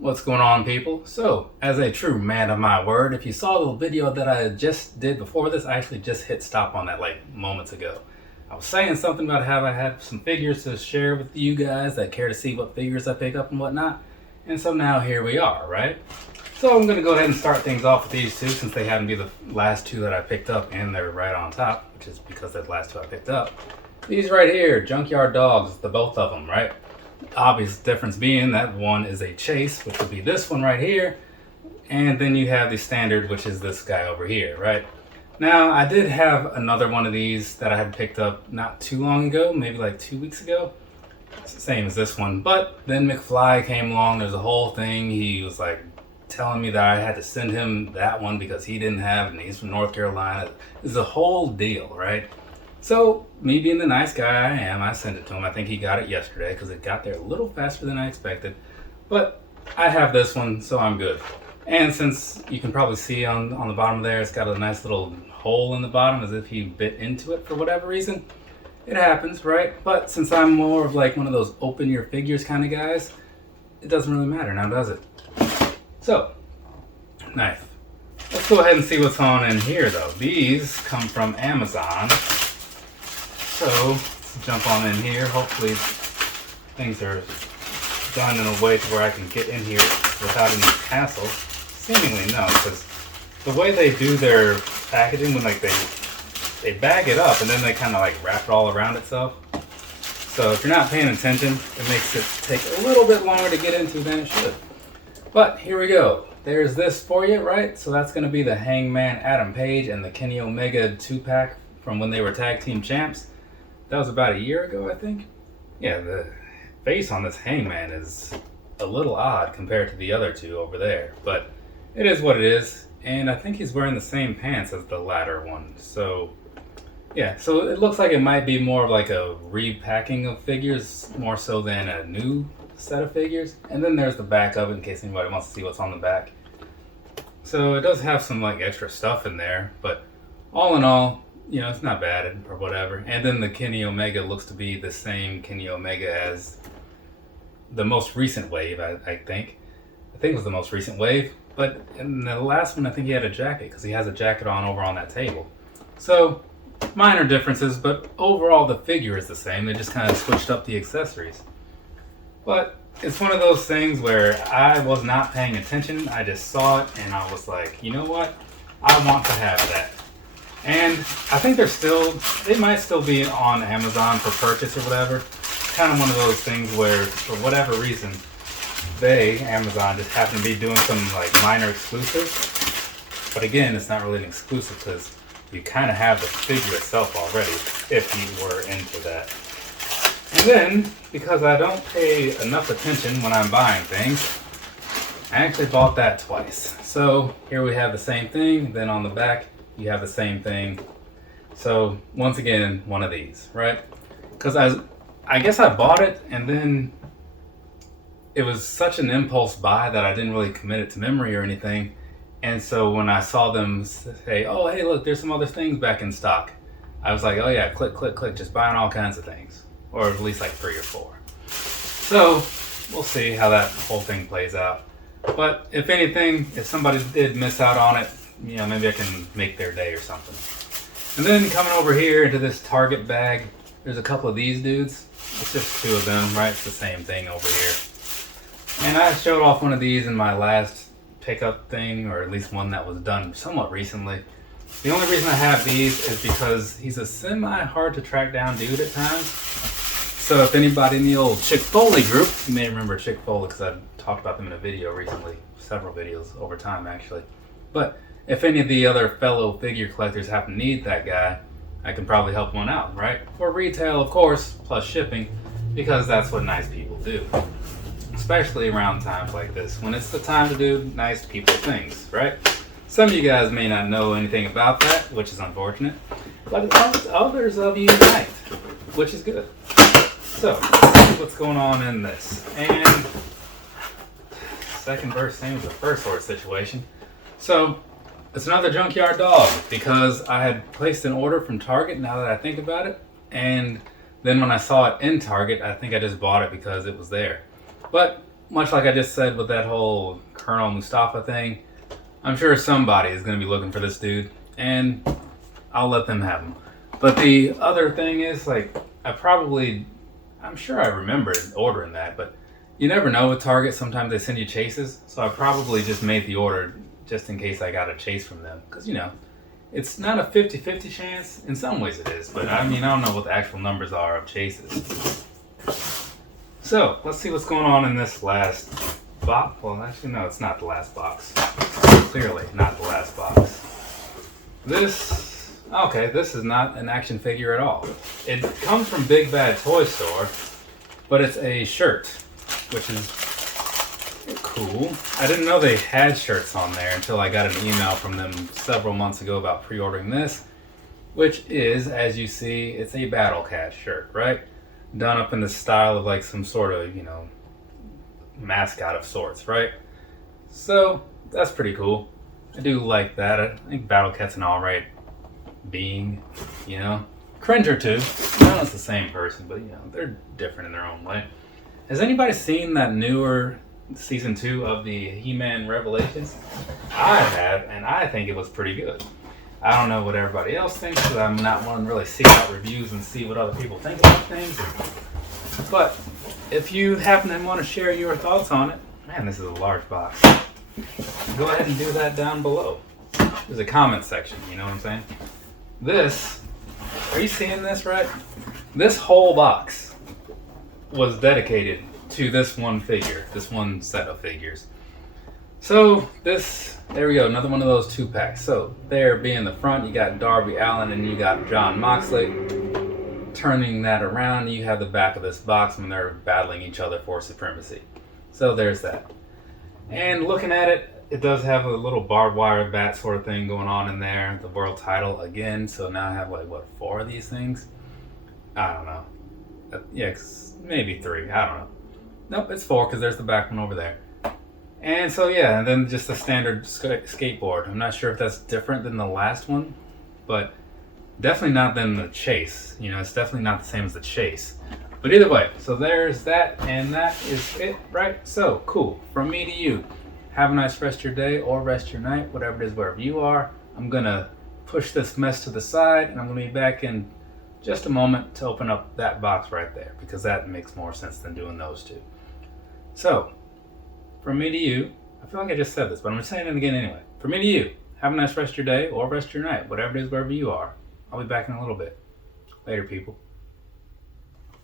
What's going on, people? So, as a true man of my word, if you saw the video that I just did before this, I actually just hit stop on that like moments ago. I was saying something about how I had some figures to share with you guys that care to see what figures I pick up and whatnot. And so now here we are, right? So I'm going to go ahead and start things off with these two since they happen to be the last two that I picked up and they're right on top, which is because they're the last two I picked up. These right here, Junkyard Dogs, the both of them, right? Obvious difference being that one is a chase, which would be this one right here, and then you have the standard, which is this guy over here, right? Now, I did have another one of these that I had picked up not too long ago, maybe like 2 weeks ago, same as this one, but then McFly came along. There's a whole thing. He was like telling me that I had to send him that one because he didn't have it and he's from North Carolina. It's a whole deal, right? So, me being the nice guy I am, I sent it to him. I think he got it yesterday because it got there a little faster than I expected. But I have this one, so I'm good. And since you can probably see on the bottom there, it's got a nice little hole in the bottom as if he bit into it for whatever reason. It happens, right? But since I'm more of like one of those open your figures kind of guys, it doesn't really matter now, does it? So, knife. Let's go ahead and see what's on in here though. These come from Amazon. So, let's jump on in here. Hopefully things are done in a way to where I can get in here without any hassle. Seemingly no, because the way they do their packaging, when like they bag it up and then they kind of like wrap it all around itself. So if you're not paying attention, it makes it take a little bit longer to get into than it should. But here we go. There's this for you, right? So that's going to be the Hangman Adam Page and the Kenny Omega 2-pack from when they were tag team champs. That was about a year ago, I think. Yeah, the face on this Hangman is a little odd compared to the other two over there, but it is what it is. And I think he's wearing the same pants as the latter one. So, yeah, so it looks like it might be more of like a repacking of figures, more so than a new set of figures. And then there's the back of it in case anybody wants to see what's on the back. So it does have some like extra stuff in there, but all in all, you know, it's not bad or whatever. And then the Kenny Omega looks to be the same Kenny Omega as the most recent wave, I think. I think it was the most recent wave. But in the last one, I think he had a jacket because he has a jacket on over on that table. So, minor differences, but overall the figure is the same. They just kind of switched up the accessories. But it's one of those things where I was not paying attention. I just saw it and I was like, you know what? I want to have that. And I think they might still be on Amazon for purchase or whatever. It's kind of one of those things where, for whatever reason, Amazon, just happen to be doing some like minor exclusives. But again, it's not really an exclusive because you kind of have the figure itself already if you were into that. And then, because I don't pay enough attention when I'm buying things, I actually bought that twice. So here we have the same thing, then on the back, you have the same thing. So once again, one of these, right? Because I guess I bought it and then it was such an impulse buy that I didn't really commit it to memory or anything. And so when I saw them say, oh, hey, look, there's some other things back in stock, I was like, oh yeah, click, click, click, just buying all kinds of things. Or at least like 3 or 4. So we'll see how that whole thing plays out. But if anything, if somebody did miss out on it, you know, maybe I can make their day or something. And then coming over here into this Target bag, there's a couple of these dudes. It's just 2 of them, right? It's the same thing over here. And I showed off one of these in my last pickup thing, or at least one that was done somewhat recently. The only reason I have these is because he's a semi-hard to track down dude at times. So if anybody in the old Chick Foley group, you may remember Chick Foley because I've talked about them in a video recently, several videos over time actually. But if any of the other fellow figure collectors happen to need that guy, I can probably help one out, right? For retail, of course, plus shipping, because that's what nice people do. Especially around times like this, when it's the time to do nice people things, right? Some of you guys may not know anything about that, which is unfortunate, but others of you might, which is good. So, what's going on in this? And second verse, same as the first sort of situation. So, it's another Junkyard Dog because I had placed an order from Target now that I think about it. And then when I saw it in Target, I think I just bought it because it was there. But much like I just said with that whole Colonel Mustafa thing, I'm sure somebody is going to be looking for this dude, and I'll let them have him. But the other thing is, like, I'm sure I remember ordering that, but you never know with Target. Sometimes they send you chases, so I probably just made the order just in case I got a chase from them. Because, it's not a 50-50 chance. In some ways it is, but I don't know what the actual numbers are of chases. So, let's see what's going on in this last box. Well, actually, no, it's not the last box. Clearly not the last box. This is not an action figure at all. It comes from Big Bad Toy Store, but it's a shirt, which is cool. I didn't know they had shirts on there until I got an email from them several months ago about pre-ordering this, which is, as you see, it's a Battle Cat shirt, right? Done up in the style of like some sort of, mascot of sorts, right? So, that's pretty cool. I do like that. I think Battle Cat's an alright being, Cringer too. I know it's the same person, but they're different in their own way. Has anybody seen that newer season 2 of the He-Man Revelations? I have, and I think it was pretty good. I don't know what everybody else thinks, because I'm not one to really seek out reviews and see what other people think about things. But if you happen to want to share your thoughts on it, man, this is a large box. Go ahead and do that down below. There's a comment section, you know what I'm saying? Are you seeing this right? This whole box was dedicated to this one figure, this one set of figures. So there we go, another one of those 2-packs. So there being the front, you got Darby Allin and you got John Moxley. Turning that around, you have the back of this box when they're battling each other for supremacy. So there's that. And looking at it, it does have a little barbed wire bat sort of thing going on in there. The world title again. So now I have 4 of these things? I don't know. Yeah, maybe 3. I don't know. Nope, it's 4 because there's the back one over there. And so and then just the standard skateboard. I'm not sure if that's different than the last one, but definitely not than the chase. It's definitely not the same as the chase. But either way, so there's that, and that is it, right? So, cool. From me to you, have a nice rest of your day or rest your night, whatever it is, wherever you are. I'm going to push this mess to the side, and I'm going to be back in just a moment to open up that box right there, because that makes more sense than doing those two. So, from me to you, I feel like I just said this, but I'm saying it again anyway. From me to you, have a nice rest of your day or rest of your night, whatever it is, wherever you are. I'll be back in a little bit. Later, people.